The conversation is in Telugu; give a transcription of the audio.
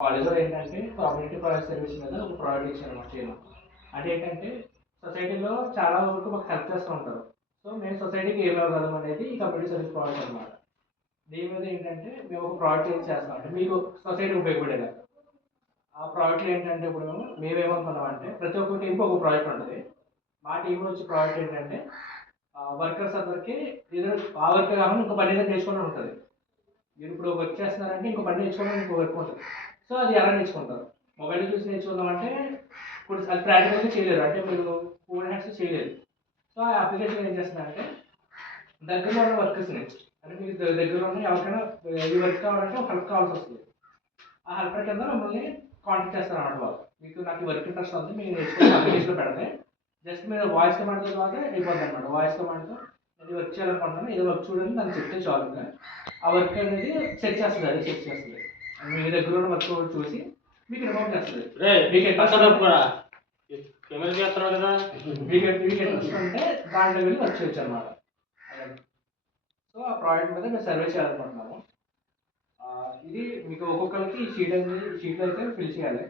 కాలేజ్‌లో ఏంటంటే కమ్యూనిటీ ప్రాజెక్ట్ సర్వీస్ మీద ఒక ప్రాజెక్ట్ ఇచ్చారన్నమాట చేయమని. అంటే ఏంటంటే సొసైటీలో చాలా వరకు మాకు హెల్ప్ చేస్తూ ఉంటారు. సో, మేము సొసైటీకి ఏమి ఇవ్వగలం అనేది ఈ కమ్యూనిటీ సర్వీస్ ప్రాజెక్ట్ అనమాట. దీని మీద ఏంటంటే మేము ఒక ప్రాజెక్ట్ ఏం చేస్తాం అంటే మీకు సొసైటీకి ఉపయోగపడేలా. ఆ ప్రాజెక్ట్‌లో ఏంటంటే ఇప్పుడు మేమేమనుకున్నామంటే ప్రతి ఒక్క టీమ్‌కి ఒక ప్రాజెక్ట్ ఉంటది. మా టీమ్‌లో వచ్చే ప్రాజెక్ట్ ఏంటంటే వర్కర్స్ అందరికి ఏదో ఆ వర్క్ కాకుండా ఇంకో పని ఏదో నేర్చుకోవడం ఉంటది. మీరు ఇప్పుడు వర్క్ చేస్తున్నారంటే ఇంకో పని నేర్చుకోవడానికి ఇంకో వర్క్ ఉంటుంది. సో, అది ఎలా నేర్చుకుంటారు? మొబైల్ చూసి నేర్చుకుందామంటే ఇప్పుడు అది ప్రాక్టికల్‌గా చేయలేరు. అంటే మీరు ఫోర్ హ్యాండ్స్ చేయలేరు. సో, ఆ అప్లికేషన్ ఏం చేస్తుందంటే దగ్గరలో ఉన్న వర్కర్స్‌ని అంటే మీకు దగ్గరలో ఉన్న ఎవరికైనా ఈ వర్క్ కావాలంటే ఒక హెల్ప్ కావాల్సొస్తది. ఆ హెల్పర్ కింద మిమ్మల్ని కాంటాక్ట్ చేస్తారన్నమాట వాళ్ళు. మీకు నాకు ఈ వర్క్ ఇంట్రెస్ట్ ఉంది. మీరు నేర్చుకుని అప్లికేషన్‌లో పెడితే జస్ట్ మీరు వాయిస్ కమాండ్‌తో తర్వాత అయిపోద్దన్నమాట. వాయిస్ కమాండ్‌తో నేను వర్క్ చేయాలనుకుంటున్నాను. ఏదో వర్క్ చూడండి దాన్ని చెప్తే చాలు ఇంక. ఆ వర్క్ అనేది సెట్ చేస్తది. అదే సెట్ చేస్తది. మీ దగ్గర ఉన్న వర్క్ చూసి మీకు ఇన్ఫార్మ్ చేస్తది. మీకు ఇంట్రెస్ట్ మీకు ఇంట్రెస్ట్ ఉంటే దాంట్లో వెళ్ళి వర్క్ చేయొచ్చన్నమాట. సో, ఆ ప్రాజెక్ట్ మీద మేము సర్వే చేయాలనుకుంటున్నాము. ఇది మీకు ఒక్కొక్కరికి ఈ షీట్‌లో అయితే ఫిల్ చేయాలి.